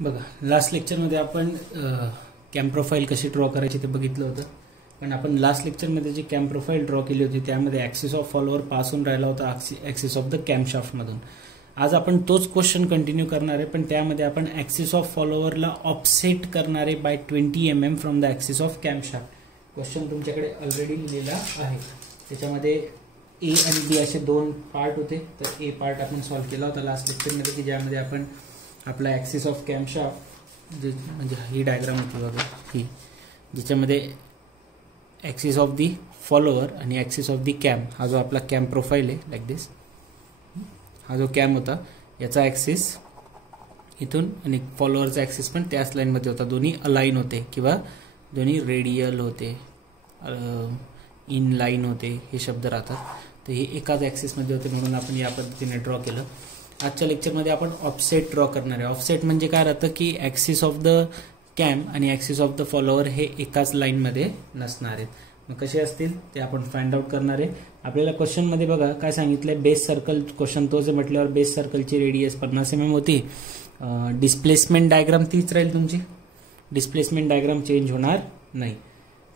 बघा, लास्ट लेक्चरमध्ये आपण कॅम्प प्रोफाईल कशी ड्रॉ करायची ते बघितलं होतं. पण आपण लास्ट लेक्चरमध्ये जी कॅम्प प्रोफाईल ड्रॉ केली होती त्यामध्ये ॲक्सिस ऑफ फॉलोअर पासून राहिला होता ॲक्सिस ऑफ द कॅम्पशाफ्टमधून. आज आपण तोच क्वेश्चन कंटिन्यू करणार आहे, पण त्यामध्ये आपण ॲक्सिस ऑफ फॉलोअरला ऑफसेट करणार आहे by 20 mm from the axis of camshaft. Question तुमच्याकडे ऑलरेडी लिहिलेला आहे. त्याच्यामध्ये ए आणि बी असे दोन पार्ट होते. तर ए पार्ट आपण सॉल्व्ह केला होता लास्ट लेक्चरमध्ये, की ज्यामध्ये आपण आपला ॲक्सिस ऑफ कॅम्पशाफ्ट जे म्हणजे ही डायग्राम होती बघा, ही ज्याच्यामध्ये ॲक्सिस ऑफ दी फॉलोअर आणि ॲक्सिस ऑफ दी कॅम्प, हा जो आपला कॅम्प प्रोफाईल आहे लाईक दिस, हा जो कॅम्प होता याचा ॲक्सिस इथून आणि फॉलोअरचा ॲक्सिस पण त्याच लाईनमध्ये होता. दोन्ही अलाइन होते किंवा दोन्ही रेडियल होते, इन लाईन होते, हे शब्द राहतात. तर हे एकाच ॲक्सिसमध्ये होते म्हणून आपण या पद्धतीने ड्रॉ केलं. आजच्या लेक्चरमध्ये आपण ऑफसेट ड्रॉ करणार आहे. ऑफसेट म्हणजे काय राहतं की ॲक्सिस ऑफ द कॅम्प आणि ॲक्सिस ऑफ द फॉलोअर हे एकाच लाईनमध्ये नसणार आहेत. मग कसे असतील ते आपण फाइंड आउट करणार आहे. आपल्याला क्वेश्चनमध्ये बघा काय सांगितलंय, बेस सर्कल, क्वेश्चन तोच म्हटल्यावर बेस सर्कलची रेडियस 50 mm होती. डिस्प्लेसमेंट डायग्राम तीच राहील तुमची, डिस्प्लेसमेंट डायग्राम चेंज होणार नाही.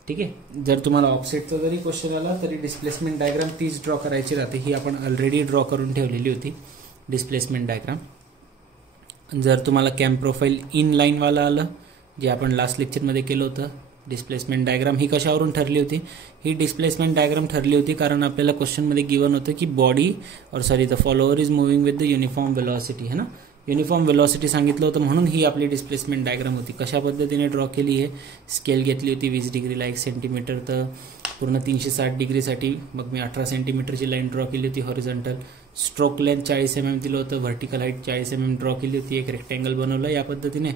ठीक आहे, जर तुम्हाला ऑफसेटचा जरी क्वेश्चन आला तरी डिस्प्लेसमेंट डायग्राम तीच ड्रॉ करायची राहते. ही आपण ऑलरेडी ड्रॉ करून ठेवलेली होती डिस्प्लेसमेंट डायग्राम. जर तुम्हाला कॅम्प प्रोफाईल इन लाईनवाला आलं जे आपण लास्ट लेक्चरमध्ये केलं होतं, डिस्प्लेसमेंट डायग्राम ही कशावरून ठरली होती? ही डिस्प्लेसमेंट डायग्राम ठरली होती कारण आपल्याला क्वेश्चनमध्ये गिवन होतं की body the follower is moving with the uniform velocity, है ना, युनिफॉर्म वेलॉसिटी सांगितलं होतं म्हणून ही आपली डिस्प्लेसमेंट डायग्राम होती. कशा पद्धतीने ड्रॉ केली आहे, स्केल घेतली होती 20 डिग्रीला 1 सेंटीमीटर, तर पूर्ण 360 डिग्रीसाठी मग मी 18 सेंटीमीटरची लाईन ड्रॉ केली होती हॉरिझॉन्टल. स्ट्रोक लेंथ 40 mm दिलं होतं, व्हर्टिकल हाईट 40 mm ड्रॉ केली होती. एक रेक्टँगल बनवलं या पद्धतीने.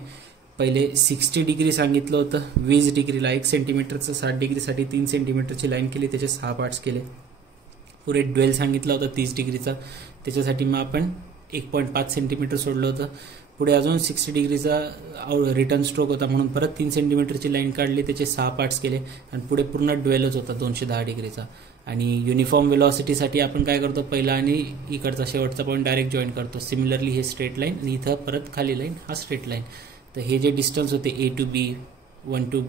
पहिले 60 डिग्री सांगितलं होतं, 20 डिग्रीला 1 सेंटीमीटरचं, 60 डिग्रीसाठी 3 सेंटीमीटरची लाईन केली, त्याचे 6 पार्ट्स केले. पुढे ड्वेल सांगितलं होतं 30 डिग्रीचा, त्याच्यासाठी मग आपण 1.5 सेंटीमीटर सोडलं होतं. पुढे अजून 60 डिग्रीचा रिटर्न स्ट्रोक होता म्हणून परत 3 सेंटीमीटरची लाईन काढली, त्याचे 6 पार्ट्स केले आणि पुढे पूर्ण ड्वेलच होता 210 डिग्रीचा. आणि युनिफॉर्म वेलॉसिटीसाठी आपण काय करतो, पहिला आणि इकडचा शेवटचा पॉईंट डायरेक्ट जॉईन करतो. सिमिलरली हे स्ट्रेट लाईन आणि इथं परत खाली लाईन, हा स्ट्रेट लाईन. तर हे जे डिस्टन्स होते A to B, 1 to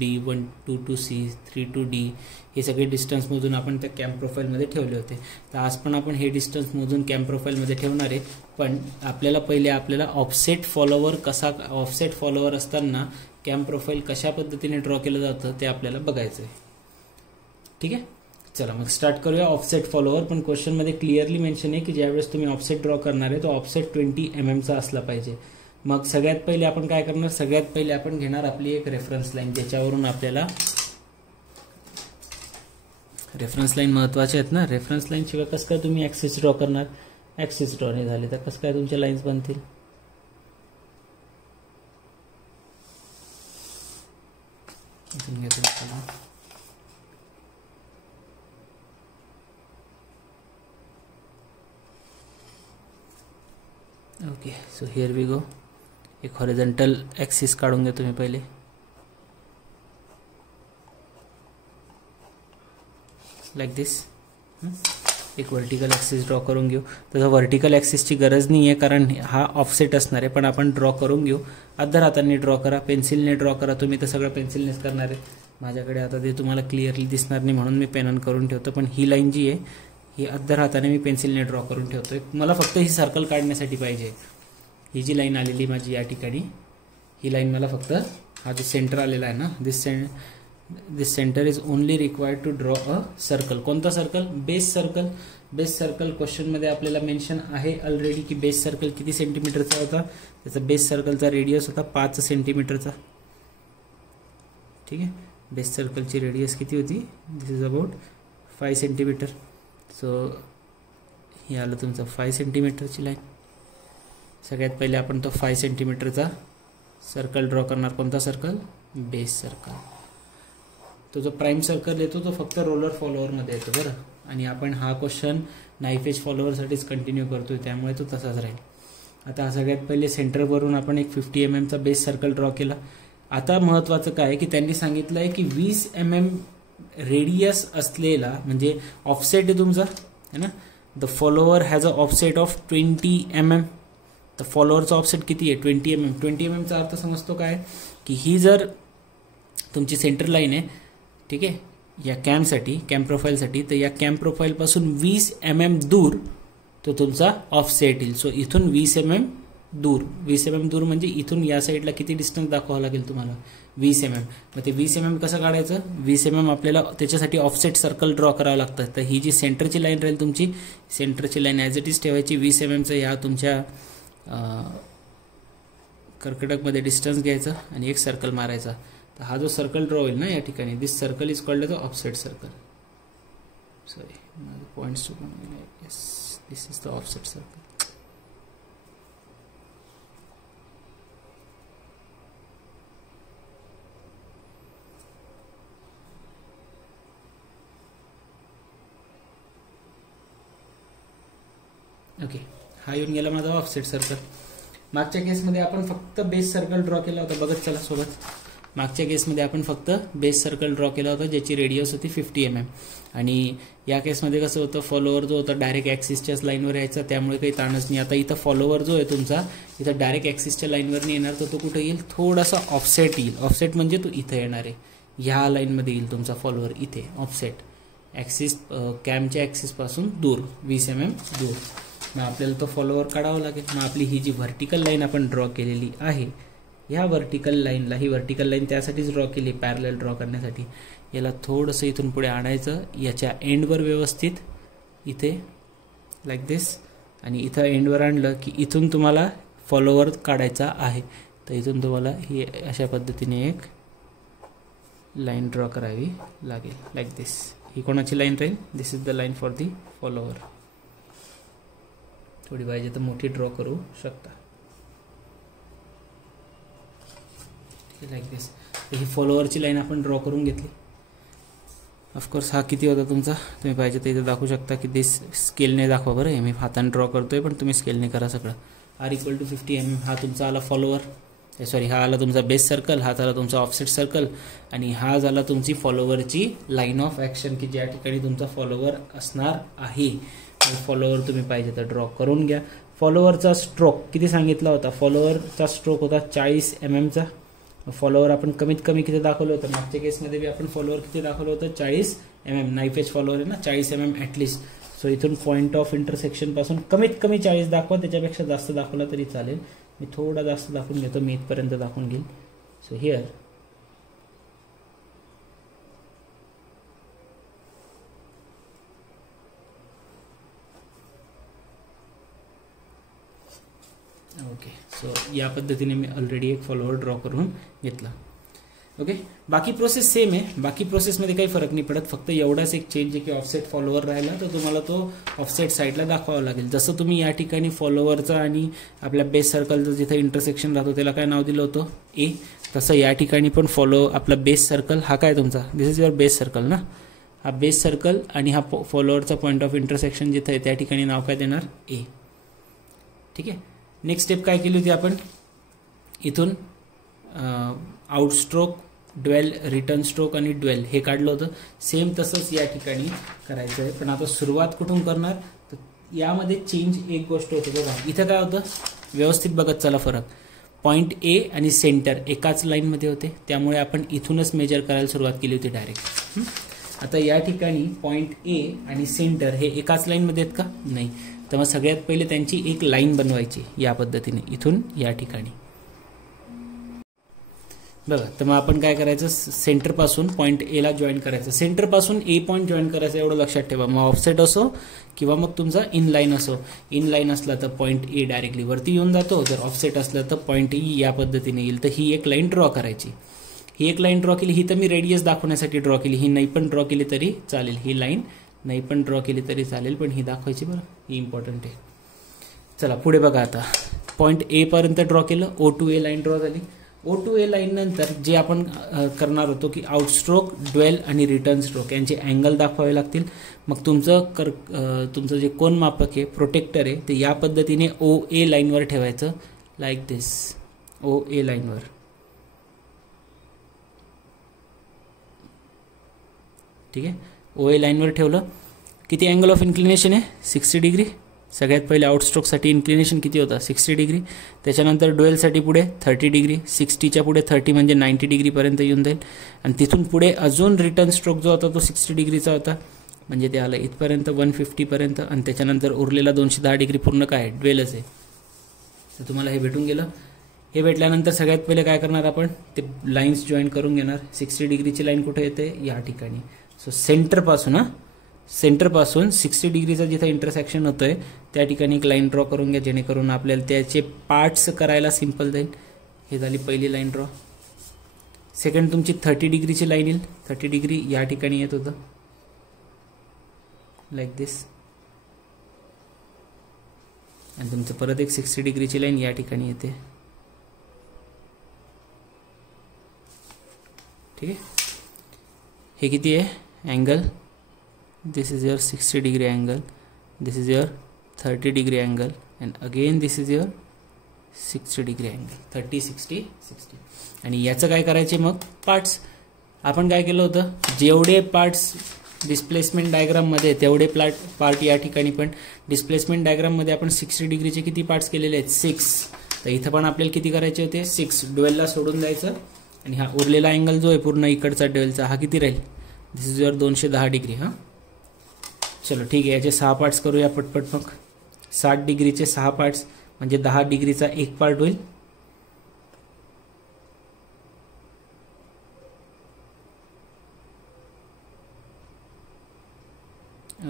B, 1 to C, 3 to D, हे सगळे डिस्टन्स मोजून आपण त्या कॅम्प प्रोफाईलमध्ये ठेवले होते. तर आज पण आपण हे डिस्टन्स मोजून कॅम्प प्रोफाईलमध्ये ठेवणार आहे. पण आपल्याला ऑफसेट फॉलोअर असताना कॅम्प प्रोफाईल कशा पद्धतीने ड्रॉ केलं जातं ते आपल्याला बघायचं आहे. ठीक आहे, चला मग स्टार्ट करूया ऑफसेट फॉलोअर. पण क्वेश्चनमध्ये क्लिअरली मेन्शन आहे की ज्यावेळेस तुम्ही ऑफसेट ड्रॉ करणार आहे तो ऑफसेट 20 mm चा असला पाहिजे. मग सगळ्यात पहिले आपण काय करणार, सगळ्यात पहिले आपण घेणार आपली एक रेफरन्स लाईन, ज्याच्यावरून आपल्याला रेफरन्स लाईन महत्वाचे आहेत ना. रेफरन्स लाईन शिवाय कसं काय तुम्ही ॲक्सिस ड्रॉ करणार, ॲक्सिस ड्रॉ नाही झाले तर कसं काय तुमच्या लाईन्स बनतील. Okay, so here we go. एक हॉरिझॉन्टल ॲक्सिस काढून घ्या तुम्ही पहिले. Like this. एक व्हर्टिकल ॲक्सिस ड्रॉ करून घेऊ. तसं व्हर्टिकल ॲक्सिसची गरज नाही आहे कारण हा ऑफसेट असणार आहे, पण आपण ड्रॉ करून घेऊ. अर्ध्या हाताने ड्रॉ करा, पेन्सिलने ड्रॉ करा. तुम्ही तर सगळं पेन्सिलनेच करणार आहे. माझ्याकडे आता ते तुम्हाला क्लिअरली दिसणार नाही म्हणून मी पेनन करून ठेवतो. पण ही लाईन जी आहे ही अर्ध्या हाताने मी पेन्सिलने ड्रॉ करून ठेवतोय. मला फक्त ही सर्कल काढण्यासाठी पाहिजे. ही जी लाईन आलेली माझी या ठिकाणी, ही लाईन मला फक्त, हा जो सेंटर आलेला आहे ना, this centre is only required to draw a circle. कोणता circle? Base circle. Base circle क्वेश्चनमध्ये आपल्याला मेन्शन आहे ऑलरेडी की बेस सर्कल किती सेंटीमीटरचा होता. त्याचा बेस सर्कलचा रेडियस होता 5 सेंटीमीटरचा. ठीक आहे, बेस सर्कलची रेडियस किती होती? दिस इज अबाउट 5 सेंटीमीटर. सो हे आलं तुमचं 5 सेंटीमीटरची लाईन. सगळ्यात पहिले आपण तो 5 सेंटीमीटरचा सर्कल ड्रॉ करणार. कोणता सर्कल? Base circle. तो जो प्राईम सर्कल येतो तो फक्त रोलर फॉलोअरमध्ये येतो बरं. आणि आपण हा क्वेश्चन नाईफ एज फॉलोअरसाठीच कंटिन्यू करतोय त्यामुळे तो तसाच राहील. आता सगळ्यात पहिले सेंटरवरून आपण एक 50 mm चा बेस सर्कल ड्रॉ केला. आता महत्त्वाचं काय की त्यांनी सांगितलं आहे की 20 mm रेडियस असलेला म्हणजे ऑफसेट आहे तुमचा, है ना. The follower has a offset of 20 mm. तर फॉलोअरचा ऑफसेट किती आहे 20 mm. 20 mm चा अर्थ समजतो काय की ही जर तुमची सेंटर लाईन आहे, ठीक आहे, या कॅमसाठी, कॅम प्रोफाईलसाठी, तर या कॅम प्रोफाईलपासून 20 mm दूर तो तुमचा ऑफसेट येईल. सो इथून 20 mm दूर, 20 mm दूर म्हणजे इथून या साईडला किती डिस्टन्स दाखवावं लागेल तुम्हाला 20 mm. मग ते 20 mm कसं काढायचं, 20 mm आपल्याला त्याच्यासाठी ऑफसेट सर्कल ड्रॉ करावं लागतं. तर ही जी सेंटरची लाईन राहील तुमची, सेंटरची लाईन ॲज इट इज ठेवायची 20 mm या तुमच्या कर्कटकमध्ये डिस्टन्स घ्यायचं आणि एक सर्कल मारायचा. तर हा जो सर्कल ड्रॉ होईल ना या ठिकाणी, this circle is called the offset circle. Sorry, माझे पॉईंट्स चुकून गेले. Yes, this is the offset circle. Okay, हा येऊन गेला माझा ऑफसेट सर्कल. मागच्या केसमध्ये आपण फक्त बेस सर्कल ड्रॉ केला होता, बघत चला सोबत. मागच्या केसमध्ये आपण फक्त बेस सर्कल ड्रॉ केला होता ज्याची रेडियस होती 50 mm. आणि या केसमध्ये कसं होतं, फॉलोअर जो होता डायरेक्ट ॲक्सिसच्याच लाईनवर यायचा, त्यामुळे काही ताणच नाही. आता इथं फॉलोअर जो आहे तुमचा, इथं डायरेक्ट ॲक्सिसच्या लाईनवर नाही येणार, तर तो कुठं येईल, थोडासा ऑफसेट येईल. ऑफसेट म्हणजे तो इथं येणार आहे, ह्या लाईनमध्ये येईल तुमचा फॉलोअर, इथे ऑफसेट ॲक्सिस, कॅमच्या ॲक्सिसपासून दूर 20 mm दूर. मग आपल्याला तो फॉलोअर काढावा लागेल. मग आपली ही जी व्हर्टिकल लाईन आपण ड्रॉ केलेली आहे, ह्या व्हर्टिकल लाईनला, ही व्हर्टिकल लाईन त्यासाठीच ड्रॉ केली, पॅरलल ड्रॉ करण्यासाठी. याला थोडंसं इथून पुढे आणायचं, याच्या एंडवर व्यवस्थित इथे लाईक दिस, आणि इथं एंडवर आणलं की इथून तुम्हाला फॉलोअर काढायचा आहे. तर इथून तुम्हाला ही अशा पद्धतीने एक लाईन ड्रॉ करावी लागेल लाईक दिस. ही कोणाची लाईन राहील, this is the line for the follower. थोडी पाहिजे तर मोठी ड्रॉ करू शकता, लाईक दिस. ही फॉलोअरची लाईन आपण ड्रॉ करून घेतली. ऑफकोर्स हा किती होता तुमचा, तुम्ही पाहिजे तर इथे दाखवू शकता की दिस स्केलने दाखवा बरं. मी हाताने ड्रॉ करतोय पण तुम्ही स्केलने करा सगळं. R = 50 mm हा तुमचा आला फॉलोअर, सॉरी हा आला तुमचा बेस सर्कल, हा झाला तुमचा ऑफसेट सर्कल, आणि हा झाला तुमची फॉलोअरची लाईन ऑफ ॲक्शन की ज्या ठिकाणी तुमचा फॉलोअर असणार आहे. फॉलोअर तुम्ही पाहिजे तर ड्रॉ करून घ्या. फॉलोअरचा स्ट्रोक किती सांगितला होता, फॉलोअरचा स्ट्रोक होता 40 mm चा. फॉलोअर आपण कमीत कमी किती दाखवलं होतं, मागच्या केसमध्ये बी आपण फॉलोअर किती दाखवलं होतं 40 mm. नाईफ एज फॉलोअर आहे ना, 40 mm ॲटलिस्ट. सो इथून पॉईंट ऑफ इंटरसेक्शन पासून कमीत कमी 40 दाखवा, त्याच्यापेक्षा जास्त दाखवला तरी चालेल. मी थोडा जास्त दाखवून घेतो, मी इथपर्यंत दाखवून घेईल. So here okay. सो या पद्धतीने मी ऑलरेडी एक फॉलोअर ड्रॉ करून घेतला. ओके, बाकी प्रोसेस सेम आहे, बाकी प्रोसेसमध्ये काही फरक नाही पडत. फक्त एवढाच एक चेंज आहे की ऑफसेट फॉलोअर राहिला तर तुम्हाला तो ऑफसेट साईडला दाखवावा लागेल. जसं तुम्ही या ठिकाणी फॉलोअरचा आणि आपल्या बेस सर्कलचं जिथं इंटरसेक्शन राहतो त्याला काय नाव दिलं होतं ए, तसं या ठिकाणी पण आपला बेस सर्कल हा काय तुमचा, दिस इज युअर बेस सर्कल ना, हा बेस सर्कल आणि हा फॉलोअरचा पॉईंट ऑफ इंटरसेक्शन जिथं आहे त्या ठिकाणी नाव काय देणार ए. ठीक आहे. नेक्स्ट स्टेप काय केली होती आपण, इथून आउटस्ट्रोक, ड्वेल, रिटर्न स्ट्रोक आणि ड्वेल हे काढलं होतं. सेम तसंच या ठिकाणी करायचं आहे, पण आता सुरुवात कुठून करणार, तर यामध्ये चेंज एक गोष्ट होते बघा. इथं काय होतं, व्यवस्थित बघत चला फरक. पॉईंट ए आणि सेंटर एकाच लाईनमध्ये होते, त्यामुळे आपण इथूनच मेजर करायला सुरुवात केली होती डायरेक्ट. आता या ठिकाणी पॉईंट ए आणि सेंटर हे एकाच लाईनमध्ये आहेत का, नाही. तर मग सगळ्यात पहिले त्यांची एक लाईन बनवायची या पद्धतीने, इथून या ठिकाणी बघा. तर मग आपण काय करायचं, सेंटरपासून पॉईंट एला जॉईन करायचं, सेंटरपासून ए पॉईंट जॉईन करायचं, एवढं लक्षात ठेवा. मग ऑफसेट असो किंवा मग तुमचा इन लाईन असो, इन लाईन असला तर पॉईंट ए डायरेक्टली वरती येऊन जातो, जर ऑफसेट असलं तर पॉईंट ई या पद्धतीने येईल. तर ही एक लाईन ड्रॉ करायची. ही एक लाईन ड्रॉ केली, ही तर मी रेडियस दाखवण्यासाठी ड्रॉ केली, ही नाही पण ड्रॉ केली तरी चालेल, ही लाईन नाही पण ड्रॉ केली तरी चालेल, पण ही दाखवायची बरं, ही इम्पॉर्टंट आहे. चला पुढे बघा. आता पॉईंट ए पर्यंत ड्रॉ केलं, O2A लाईन ड्रॉ झाली. O2A लाईन नंतर जे आपण करणार होतो की आउटस्ट्रोक, ड्वेल आणि रिटर्न स्ट्रोक यांचे अँगल दाखवावे लागतील. मग तुमचं जे कोन मापक आहे, प्रोटेक्टर आहे, ते या पद्धतीने OA लाईनवर ठेवायचं लाईक दिस, OA लाईनवर. ठीक आहे, OA लाईनवर ठेवलं. किती अँगल ऑफ इन्क्लिनेशन आहे, 60 डिग्री. सगळ्यात पहिले आउटस्ट्रोकसाठी इन्क्लिनेशन किती होता 60 डिग्री, त्याच्यानंतर डुएलसाठी पुढे 30 डिग्री, 60च्या पुढे 30 म्हणजे 90 डिग्रीपर्यंत येऊन जाईल, आणि तिथून पुढे अजून रिटर्न स्ट्रोक जो होता तो 60 डिग्रीचा होता, म्हणजे ते आलं इथपर्यंत 150पर्यंत, आणि त्याच्यानंतर उरलेला 210 डिग्री पूर्ण काय ड्वेलच आहे. तर तुम्हाला हे भेटून गेलं. हे भेटल्यानंतर सगळ्यात पहिले काय करणार आपण, ते लाईन्स जॉईन करून घेणार. 60 डिग्रीची लाईन कुठे येते, या ठिकाणी. सो सेंटरपासून 60 डिग्रीचा जिथं इंटरसेक्शन होतोय त्या ठिकाणी एक लाईन ड्रॉ करून घ्या, जेणेकरून आपल्याला त्याचे पार्ट्स करायला सिंपल जाईल. हे झाली पहिली लाईन ड्रॉ. सेकंड तुमची 30 डिग्रीची लाईन येईल. 30 डिग्री या ठिकाणी येत होतं, लाईक दिस, आणि तुमचं परत एक 60 डिग्रीची लाईन या ठिकाणी येते. ठीक आहे. हे किती आहे angle, this is your 60 degree angle, this is your 30 degree angle, and again this is your 60 degree angle. 30 60 60. आणि याचं काय करायचे मग पार्ट्स. आपण काय केलं होतं, जेवढे पार्ट्स डिस्प्लेसमेंट डायग्राममध्ये तेवढे पार्ट या ठिकाणी पण डिस्प्लेसमेंट डायग्राममध्ये आपण 60 डिग्रीचे किती पार्ट्स केलेले आहेत 6. तर इथं पण आपल्याला किती करायचे होते 6. ड्वेलला सोडून द्यायचं, आणि हा उरलेला अँगल जो आहे पूर्ण इकडचा ड्वेलचा हा किती राहील, दिस इज युअर 210 डिग्री. हां चलो ठीक आहे. याचे 6 पार्ट्स करूया पटपट. मग 60 डिग्रीचे 6 पार्ट्स म्हणजे 10 डिग्रीचा एक पार्ट होईल.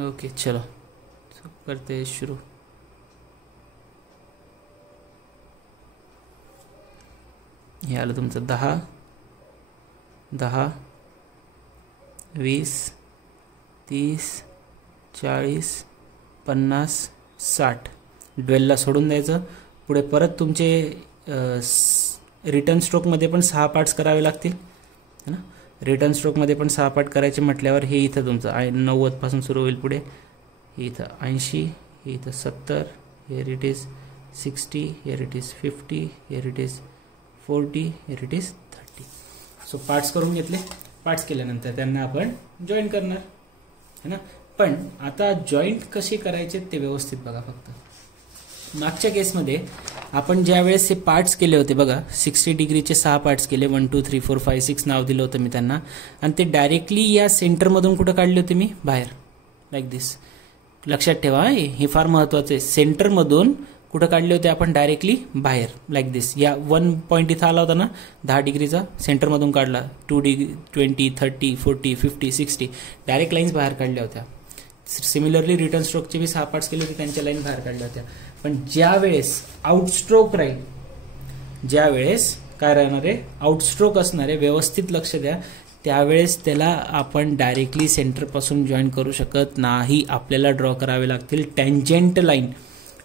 ओके चलो करते हैं शुरू. हे आलं तुमचं 10 10 20 30 40 50 60. ड्वेलला सोडून द्यायचं. पुढे परत तुमचे रिटर्न स्ट्रोकमध्ये पण 6 पार्ट्स करावे लागतील है ना. रिटर्न स्ट्रोकमध्ये पण 6 पार्ट करायचे म्हटल्यावर हे इथं तुमचं 90 पासून सुरू होईल. पुढे हे इथं 80, हे इथं 70, here it is 60, here it is 50, here it is 40, here it is 30. So parts करून घेतले. पार्ट्स केल्यानंतर त्यांना आपण जॉईन करणार है ना. पण आता जॉईंट कसे करायचे ते व्यवस्थित बघा. फक्त मागच्या केसमध्ये आपण ज्या वेळेस हे पार्ट्स केले होते बघा, 60 डिग्रीचे 6 पार्ट्स केले, 1 2 3 4 5 6 नाव दिलं होतं मी त्यांना, आणि ते डायरेक्टली या सेंटरमधून कुठं काढले होते मी, बाहेर, लाईक दिस. लक्षात ठेवा हे फार महत्त्वाचं आहे. सेंटरमधून कुठं काढले होते आपण, डायरेक्टली बाहेर, लाईक दिस. या 1 पॉईंट इथं आला होता ना 10 डिग्रीचा, सेंटरमधून काढला. 2 डिग्री 20 30 40 50 60 डायरेक्ट लाईन्स बाहेर काढल्या होत्या. सिमिलरली रिटर्न स्ट्रोकचे बी 6 पार्ट्स केले होते, त्यांच्या लाईन बाहेर काढल्या होत्या. पण ज्या वेळेस आउटस्ट्रोक राहील, ज्या वेळेस काय राहणार आहे, आउटस्ट्रोक असणार आहे, व्यवस्थित लक्ष द्या, त्यावेळेस त्याला आपण डायरेक्टली सेंटरपासून जॉईन करू शकत नाही. आपल्याला ड्रॉ करावे लागतील टँजेंट लाईन.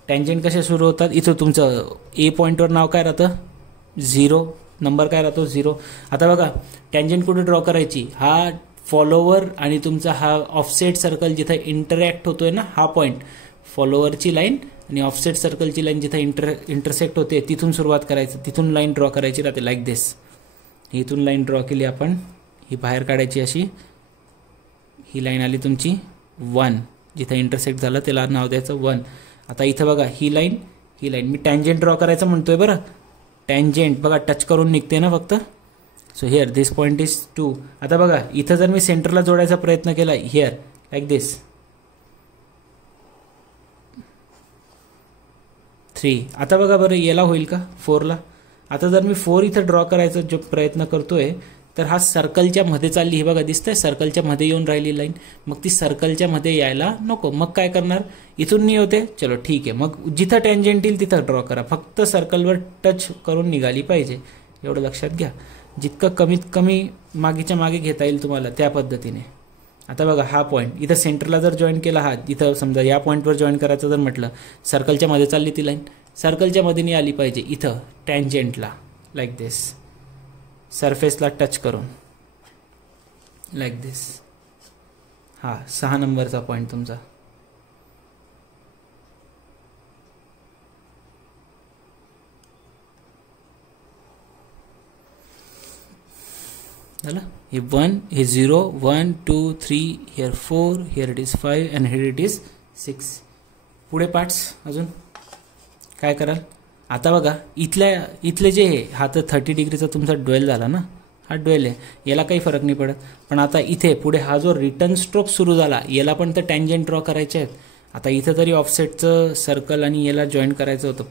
टँजेंट कसे सुरू होतात, इथं तुमचं ए पॉईंटवर नाव काय राहतं 0, नंबर काय राहतो 0. आता बघा टँजेंट कुठे ड्रॉ करायची, हा फॉलोवर आणि तुमचा हा ऑफसेट सर्कल जिथं इंटरॅक्ट होतोय ना, हा पॉईंट फॉलोवरची लाईन आणि ऑफसेट सर्कलची लाईन जिथं इंटरसेक्ट होते तिथून सुरुवात करायचं, तिथून लाईन ड्रॉ करायची राहते, लाईक दिस. इथून लाईन ड्रॉ केली आपण, ही बाहेर काढायची अशी. ही लाईन आली तुमची 1, जिथं इंटरसेक्ट झालं त्याला नाव द्यायचं 1. आता इथं बघा ही लाईन मी टँजेंट ड्रॉ करायचं म्हणतोय बरं. टँजेंट बघा टच करून निघते ना फक्त. So here this point is 2. आता बघा इथं जर मी सेंटरला जोडायचा प्रयत्न केला, हिअर लाईक दिस 3. आता बघा बरं याला होईल का 4ला. आता जर मी 4 इथं ड्रॉ करायचा जो प्रयत्न करतोय, तर हा सर्कलच्या मध्ये चालली, हे बघा दिसतंय सर्कलच्या मध्ये येऊन राहिली लाईन. मग ती सर्कलच्या मध्ये यायला नको. मग काय करणार, इथून नाही होते, चलो ठीक आहे, मग जिथं टँजेंट येईल तिथं ड्रॉ करा. फक्त सर्कलवर टच करून निघाली पाहिजे, एवढं लक्षात घ्या. जितकं कमीत कमी मागेच्या मागे घेता येईल तुम्हाला त्या पद्धतीने. आता बघा हा पॉईंट इथं सेंटरला जर जॉईन केला, हा इथं समजा या पॉईंटवर जॉईन करायचं जर म्हटलं, सर्कलच्या मध्ये चालली ती लाईन, सर्कलच्या मध्ये नाही आली पाहिजे, इथं टँजेंटला लाईक दिस, सरफेसला टच करून लाईक दिस. हा 6 नंबरचा पॉईंट तुमचा. झालं. हे 1, हे 0 1 2 3, here 4, here it is 5 and here it is 6. पुढे पार्ट्स अजून काय कराल आता बघा इथले जे आहे हा तर 30 डिग्रीचा तुमचा ड्वेल झाला ना, हा ड्वेल आहे, याला काही फरक नाही पडत. पण आता इथे पुढे हा जो रिटर्न स्ट्रोक सुरू झाला याला पण तर टँजंट ड्रॉ करायचे आहेत. आता इथं तरी ऑफसेटचं सर्कल आणि याला जॉईन करायचं होतं.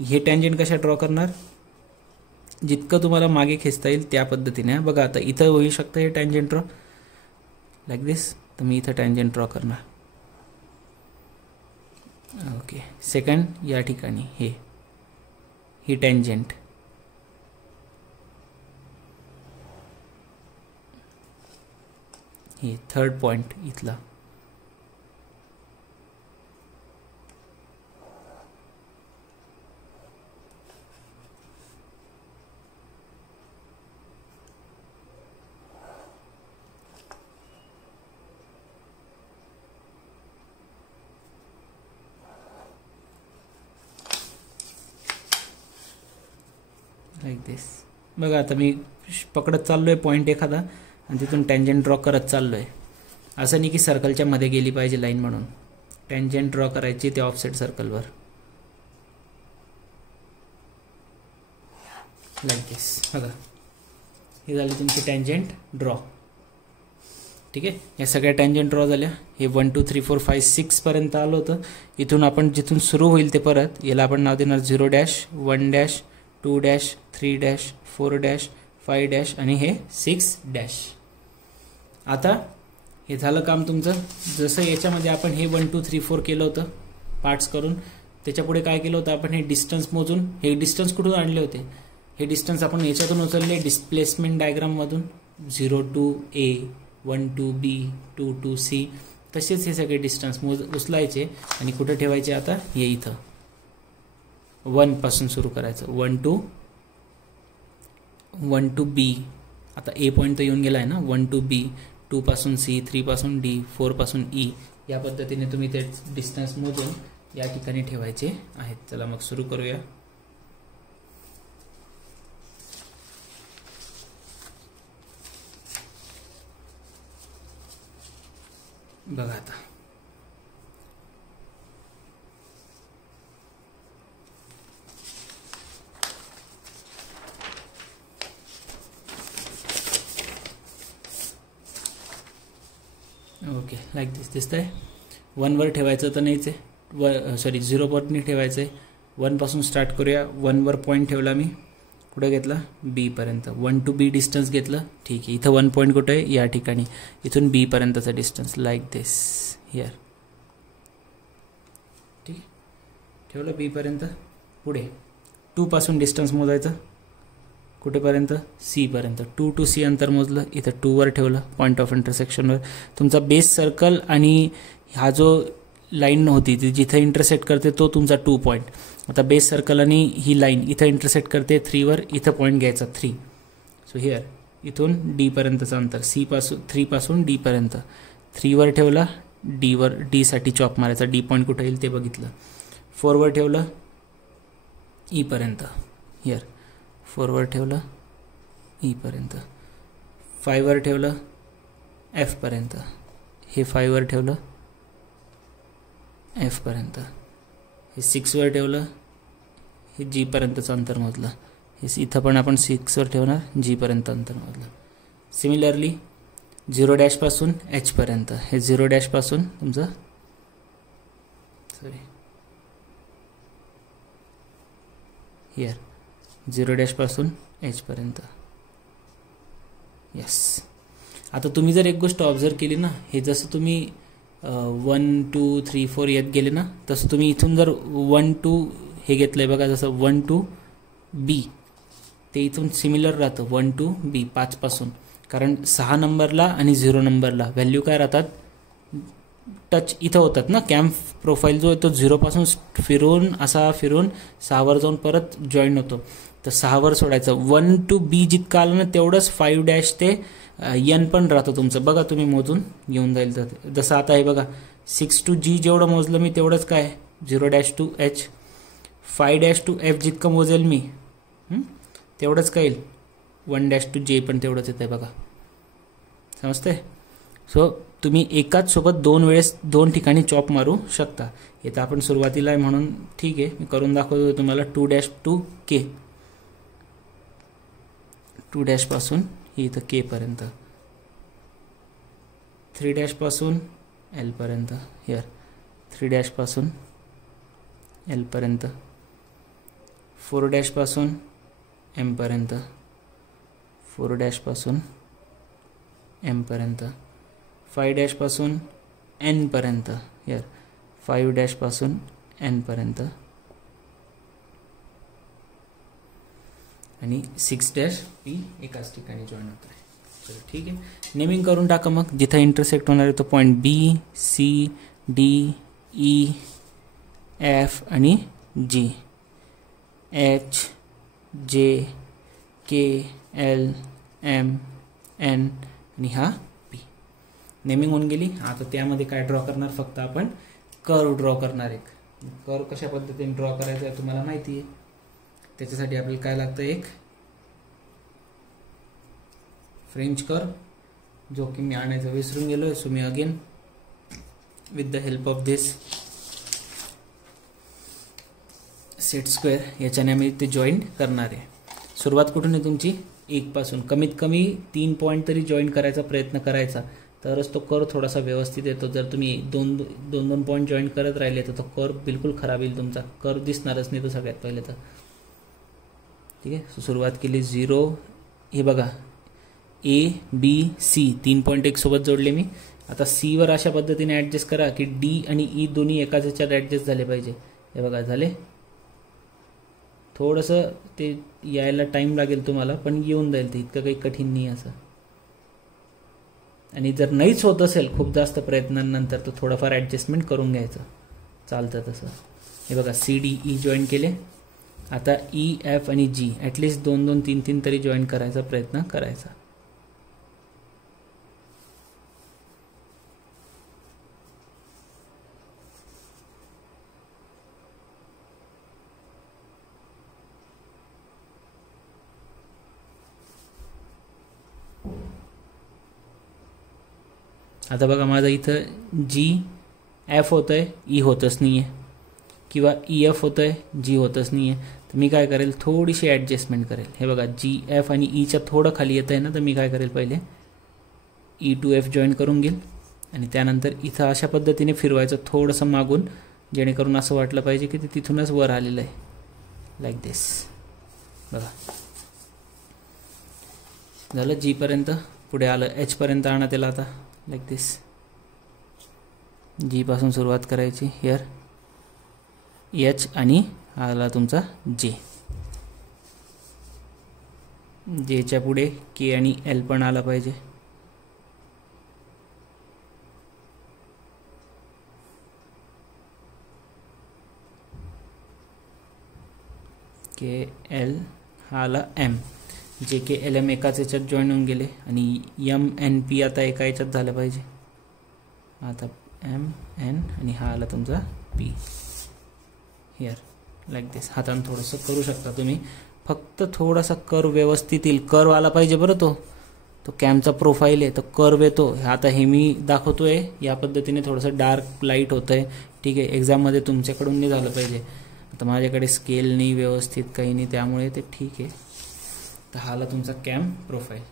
हे टँजंट कशा ड्रॉ करणार, जितकं तुम्हाला मागे खेचता येईल त्या पद्धतीने. बघा आता इथं होऊ शकतं हे टँजंट ड्रॉ लाईक दिस, तर मी इथं टँजंट ड्रॉ करणार. ओके, सेकंड या ठिकाणी ही टँजंट, ही थर्ड पॉइंट इथला. लाईक दिस. बघा आता मी पकडत चाललो आहे पॉईंट एखादा आणि तिथून टँजंट ड्रॉ करत चाललो आहे. असं नाही की सर्कलच्या मध्ये गेली पाहिजे लाईन, म्हणून टँजंट ड्रॉ करायची ते ऑफसेट सर्कलवर लाईक दिस. बघा हे झाली तुमची टँजंट ड्रॉ. ठीक आहे, या सगळ्या टँजंट ड्रॉ झाल्या. हे 1 2 3 4 5 6 पर्यंत आलं होतं. इथून आपण जिथून सुरू होईल ते परत याला आपण नाव देणार 0 dash 1 dash 2 dash 3 dash 4 dash 5 dash आणि हे 6 डॅश. आता हे झालं काम तुमचं. जसं याच्यामध्ये आपण हे 1 2 3 4 केलं होतं पार्ट्स करून, त्याच्या पुढे काय केलं होतं आपण, हे डिस्टन्स मोजून, हे डिस्टन्स कुठून आणले होते, हे डिस्टन्स आपण याच्यातून उचलले displacement डायग्राममधून. 0 to A, 1 to B, 2 to C. तसेच हे सगळे डिस्टन्स उचलायचे आणि कुठे ठेवायचे, आता हे इथं 1 पासून सुरू करायचं. 1 to B. आता A पॉईंट तर येऊन गेला आहे ना. 1 to B, 2 पासून C, 3 पासून D, 4 पासून E. या पद्धतीने तुम्ही ते डिस्टन्स मोजून या ठिकाणी ठेवायचे आहेत. चला मग सुरू करूया. बघा आता ओके लाईक दिस दिसतंय. 1 वर ठेवायचं तर नाहीच आहे, सॉरी 0 वर नाही ठेवायचं आहे. 1 पासून स्टार्ट करूया. 1 वर पॉईंट ठेवला मी, कुठे घेतला, B पर्यंत. 1 to B डिस्टन्स घेतलं. ठीक आहे, इथं 1 पॉईंट कुठे आहे, या ठिकाणी. इथून B पर्यंतचा डिस्टन्स लाईक दिस हिअर. ठीक आहे, ठेवलं B पर्यंत. पुढे 2 पासून डिस्टन्स मोजायचं, कुठेपर्यंत, C पर्यंत. 2 to C अंतर मोजलं. इथं 2 वर ठेवलं पॉईंट ऑफ इंटरसेक्शनवर. तुमचा बेस सर्कल आणि हा जो लाईन होती ती जिथं इंटरसेक्ट करते तो तुमचा 2 पॉईंट. आता बेस सर्कल आणि ही लाईन इथं इंटरसेक्ट करते 3 वर. इथं पॉईंट घ्यायचा 3. सो हिअर इथून D पर्यंतचं अंतर, C पासून 3 पासून D पर्यंत. 3 वर ठेवला, D वर, D साठी चॉप मारायचा. D पॉईंट कुठं येईल ते बघितलं. 4 वर ठेवलं E पर्यंत. हिअर 4 वर ठेवलं E पर्यंत. 5 वर ठेवलं F पर्यंत. हे 5 वर ठेवलं F पर्यंत. हे 6 वर ठेवलं, हे G पर्यंतचं अंतर मोजलं. हे इथं पण आपण 6 वर ठेवणार, G पर्यंत अंतर मोजलं. सिमिलरली 0 डॅश पासून H पर्यंत. हे 0 डॅश पासून तुमचं, सॉरी हिअर 0 डॅश पासून H पर्यंत. यस. आता तुम्ही जर एक गोष्ट ऑब्झर्व केली ना, हे जसं तुम्ही 1 2 3 4 येत गेले ना, तसं तुम्ही इथून जर 1 2 हे घेतलंय बघा, जसं 1 to B ते इथून सिमिलर राहतं. 1 to B 5 पासून, कारण 6 नंबरला आणि 0 नंबरला व्हॅल्यू काय राहतात, टच इथं होतात ना. कॅम्प प्रोफाईल जो आहे तो 0 पासून फिरून असा फिरून 6 वर जाऊन परत जॉईन होतो. तर 6 वर सोडायचं. 1 to B जितकं आलं ना तेवढंच 5 डॅश ते N पण राहतं तुमचं. बघा तुम्ही मोजून येऊन जाईल. तर जसं आता आहे बघा, 6 to G जेवढं मोजलं मी तेवढंच काय, 0 dash two H. 5 dash two F जितकं मोजेल मी तेवढंच काय येईल. 1 डॅश टू J पण तेवढंच येतं आहे बघा. समजतंय. सो तुम्ही एकाच सोबत 2 वेळेस 2 ठिकाणी चॉप मारू शकता. इथं आपण सुरुवातीला आहे म्हणून ठीक आहे, मी करून दाखवतो तुम्हाला. 2 टू K, 2 पासून इथं K पर्यंत, 3 पासून L पर्यंत, हिअर 3 पासून L पर्यंत, 4 पासून M पर्यंत, 4 पासून M पर्यंत, 5 पासून N पर्यंत, हिअर 5 पासून N पर्यंत, आणि 6 ही एकाच ठिकाणी जॉईन होत आहे. चलो ठीक आहे, नेमिंग करून टाका. मग जिथं इंटरसेक्ट होणार आहे तो point B, C, D, E, F आणि G, H, J, K, L, M, N आणि हा P. नेमिंग होऊन गेली. आता त्यामध्ये काय ड्रॉ करणार, फक्त आपण कर्व ड्रॉ करणार. एक कर्व कशा पद्धतीने ड्रॉ करायचं आहे तुम्हाला माहिती आहे. त्याच्यासाठी आपल्याला काय लागतं, एक फ्रेंच कर्व, जो की मी आणायचं विसरून गेलोय. So me again with the help of this set square याच्याने आम्ही ते जॉईन करणार आहे. सुरुवात कुठून आहे तुमची, 1 पासून. कमीत कमी 3 पॉईंट तरी जॉईन करायचा प्रयत्न करायचा, तरच तो कर्व थोडासा व्यवस्थित येतो. जर तुम्ही दोन पॉईंट जॉईन करत राहिले तर तो कर्व बिलकुल खराब येईल. तुमचा कर्व दिसणारच नाही तो सगळ्यात पहिले तर. ठीक आहे, सो सुरुवात केली 0. हे बघा A, B, C 3 पॉईंट एक सोबत जोडले मी. आता C वर अशा पद्धतीने ॲडजस्ट करा की D आणि E दोन्ही एकाच ह्याच्यात ॲडजस्ट झाले पाहिजे. हे बघा झाले. थोडंसं ते यायला टाईम लागेल तुम्हाला, पण येऊन जाईल ते, इतकं काही कठीण नाही असं. आणि जर नाहीच होत असेल खूप जास्त प्रयत्नांनंतर तर थोडंफार ॲडजस्टमेंट करून घ्यायचं, चालतं तसं. हे बघा C, D, E जॉईन केले. आता E, F आणि G ॲटलिस्ट 2-2, 3-3 तरी जॉईन करायचा प्रयत्न करायचा. आता बघा माझं इथं G, F होतं आहे, E होतच नाही आहे, किंवा EF होतं आहे, G होतच नाही आहे. तर मी काय करेल, थोडीशी ॲडजस्टमेंट करेल. हे बघा G, F आणि Eच्या थोडं खाली येतं आहे ना, तर मी काय करेल, पहिले E to F जॉईन करून घेईल आणि त्यानंतर इथं अशा पद्धतीने फिरवायचं थोडंसं मागून, जेणेकरून असं वाटलं पाहिजे की ते तिथूनच वर आलेलं आहे, लाईक दिस. बघा झालं. G पर्यंत पुढे आलं, H पर्यंत आणा त्याला आता, लाईक दिस. G पासून सुरुवात करायची, हिअर H आणि आला तुमचा J. Jच्या पुढे K आणि L पण आला पाहिजे. K, L हा आला M. J, K, L, M एकाच याच्यात जॉईन होऊन गेले आणि M, N, P आता एका याच्यात झालं पाहिजे. आता M, N आणि हा आला तुमचा P, हिअर लाईक दिस. हातानं थोडंसं करू शकता तुम्ही, फक्त थोडासा कर्व व्यवस्थित येईल. कर्व आला पाहिजे बरं. तो कॅमचा प्रोफाईल आहे, तो कर्व येतो. आता हे मी दाखवतोय या पद्धतीने, थोडंसं डार्क लाईट होतं आहे. ठीक आहे, एक्झाममध्ये तुमच्याकडून नाही झालं पाहिजे. आता माझ्याकडे स्केल नाही व्यवस्थित, काही नाही, त्यामुळे ते ठीक आहे. तर हा आला तुमचा कॅम प्रोफाईल.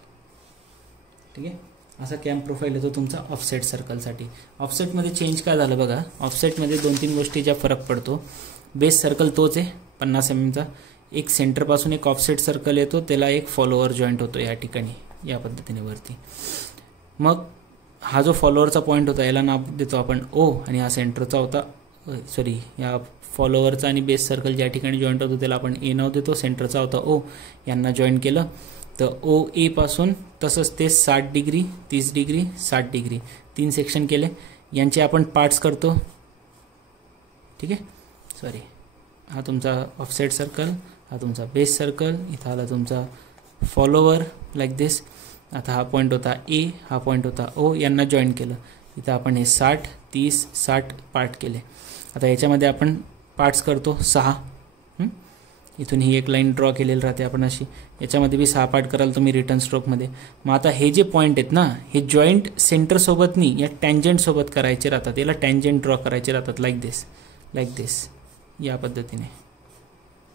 ठीक आहे, असा कॅम्प प्रोफाईल येतो तुमचा ऑफसेट सर्कलसाठी. ऑफसेटमध्ये चेंज काय झालं बघा, ऑफसेटमध्ये 2-3 गोष्टी ज्या फरक पडतो. बेस सर्कल तोच आहे 50 mm चा. एक सेंटरपासून एक ऑफसेट सर्कल येतो, त्याला एक फॉलोअर जॉईंट होतो या ठिकाणी, या पद्धतीने वरती. मग हा जो फॉलोअरचा पॉईंट होता याला नाव देतो आपण O, आणि हा सेंटरचा होता, सॉरी या फॉलोअरचा आणि बेस सर्कल ज्या ठिकाणी जॉईंट होतो त्याला आपण A नाव देतो. सेंटरचा होता O, यांना जॉईन केलं तर OA पासून तसंच ते 60 डिग्री, 30 डिग्री, 60 डिग्री 3 सेक्शन केले. यांचे आपण पार्ट्स करतो. ठीक आहे, सॉरी हा तुमचा ऑफसेट सर्कल, हा तुमचा बेस सर्कल, इथं आला तुमचा फॉलोवर लाईक दिस. आता हा पॉईंट होता A, हा पॉईंट होता O, यांना जॉईन केलं. इथं आपण हे 60, 30, 60 पार्ट केले. आता याच्यामध्ये आपण पार्ट्स करतो 6. इथून ही एक लाईन ड्रॉ केलेली राहते आपण अशी, याच्यामध्ये बी 6 पार्ट कराल तुम्ही रिटर्न स्ट्रोकमध्ये. मग आता हे जे पॉईंट आहेत ना, हे जॉईंट सेंटरसोबत नाही, या टँजंटसोबत करायचे राहतात. याला टँजंट ड्रॉ करायचे राहतात. लाईक दिस या पद्धतीने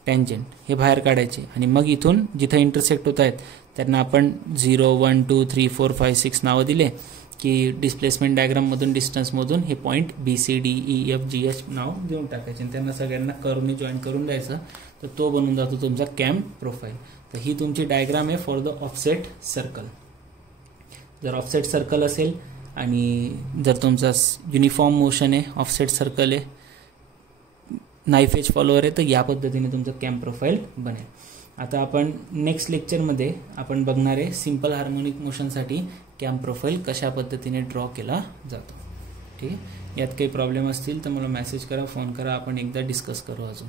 टँजंट हे बाहेर काढायचे. आणि मग इथून जिथं इंटरसेक्ट होत आहेत त्यांना आपण 0, 1, 2, 3, 4, 5, 6 नावं दिले की डिस्प्लेसमेंट डायग्राममधून डिस्टन्समधून हे पॉईंट BCDEFGH नाव देऊन टाकायचे आणि त्यांना सगळ्यांना कर्वने जॉईन करून द्यायचं. तर तो बनून जातो तुमचा कॅम्प प्रोफाईल. तर ही तुमची डायग्राम आहे फॉर द ऑफसेट सर्कल. जर ऑफसेट सर्कल असेल आणि जर तुमचा युनिफॉर्म मोशन आहे, ऑफसेट सर्कल आहे, नाईफ एज फॉलोअर आहे, तर या पद्धतीने तुमचं कॅम्प प्रोफाईल बनेल. आता आपण नेक्स्ट लेक्चरमध्ये आपण बघणार आहे सिम्पल हार्मोनिक मोशनसाठी कॅम्प प्रोफाईल कशा पद्धतीने ड्रॉ केला जातो. ठीक आहे. यात काही प्रॉब्लेम असतील तर मला मेसेज करा, फोन करा, आपण एकदा डिस्कस करू अजून.